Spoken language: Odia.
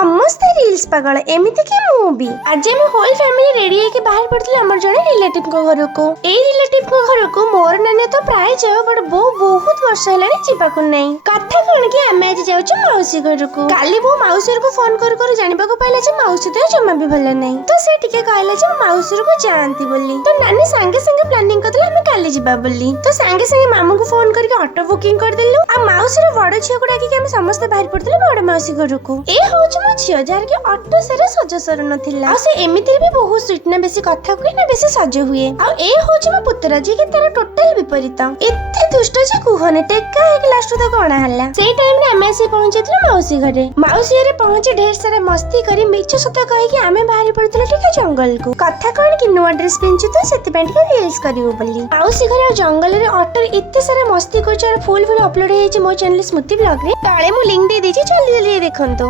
ସମସ୍ତେ ରିଲ୍ସ ପାଗଳ, ଏମିତି କି ମୁଁ ବି। ଆଜି ଆମେ ହୋଲ ଫ୍ୟାମିଲି ରେଡି ହେଇକି ବାହାରି ପଡିଥିଲେ ଆମର ଜଣେ ରିଲେଟିଭଙ୍କ ଘରକୁ। ଏଇ ରିଲେଟିଭଙ୍କ ଘରକୁ ମୋର ନାନୀ ତ ପ୍ରାୟ ଯାଉ, ବଟ ବୋଉ ବହୁତ ବର୍ଷ ହେଲାଣି ଯିବାକୁ ନାହିଁ। କଥା କଣ କି ଆମେ ଆଜି ଯାଉଛୁ ମାଉସୀ ଘରକୁ। କାଲି ବୋଉ ମାଉସୀ ଘରକୁ ଫୋନ କରୁ କରୁ ଜାଣିବାକୁ ପାଇଲା ଯେ ମାଉସୀ ଦେହ ଜମା ବି ଭଲ ନାହିଁ। ତ ସେ ଟିକେ କହିଲା ଯେ ମାଉସୀ ଘରକୁ ଯାଆନ୍ତି ବୋଲି। ତ ନାନୀ ସାଙ୍ଗେ ସାଙ୍ଗେ ପ୍ଲାନିଂ କରିଦେଲା ଆମେ କାଲି ଯିବା ବୋଲି। ତ ସାଙ୍ଗେ ସାଙ୍ଗେ ମାମୁଙ୍କୁ ଫୋନ କରିକି ଅଟୋ ବୁକିଂ କରିଦେଲୁ। ଆଉ ମାଉସୀର ବଡ ଝିଅକୁ ଡାକିକି ଆମେ ସମସ୍ତେ ବାହାରି ପଡିଥିଲେ ବଡ ମାଉସୀ ଘରକୁ। ଏ ହଉଛି ମୋ ଝିଅ, ଯାହାର କି ଅଟୋ ସାରା ସଜ ସରୁ ନଥିଲା। ଆଉ ସେ ଏମିତିରେ ବି ବହୁତ ସୁଇଟ, ନା ବେଶୀ କଥା କୁହେ ନା ବେଶୀ ସଜ ହୁଏ। ଆଉ ଏ ହଉଛି ମୋ ପୁତୁରା, ଯିଏ କି ତାର ଟୋଟାଲ ବିପରୀତ। ଏତେ ଦୁଷ୍ଟ ଯେ କୁହନି, ଟେକା ହେଇକି ଲାଷ୍ଟ ତାକୁ ଅଣା ହେଲା। ସେଇ ଟାଇମରେ ଆମେ ଆସି ପହଞ୍ଚିଥିଲୁ ମାଉସୀ ଘରେ। ମାଉସୀ ଘରେ ପହଞ୍ଚି ଢେର ସାରା ମସ୍ତି କରି ମିଛ ସତ କହିକି ଆମେ ବାହାରି ପଡିଥିଲୁ ଟିକେ ଜଙ୍ଗଲକୁ। କଥା କଣ କି ନୂଆ ଡ୍ରେସ ପିନ୍ଧଛୁ ତ ସେଥିପାଇଁ ଟିକେ ରିଲ୍ସ କରିବୁ ବୋଲି। ମାଉସୀ ଘରେ ଆଉ ଜଙ୍ଗଲରେ ଅଟୋରେ ଏତେ ସାରା ମସ୍ତି କରୁଛୁ। ଫୁଲ ଅପଲୋଡ ହେଇଯାଇଛି ମୋ ଚ୍ୟାନେଲ ସ୍ମୃତି ବ୍ଲଗରେ। ତଳେ ମୁଁ ଲିଙ୍କ ଦେଇ ଦେଇଛି, ଜଲ୍ଦି ଜଲ୍ଦି ଦେଖନ୍ତୁ।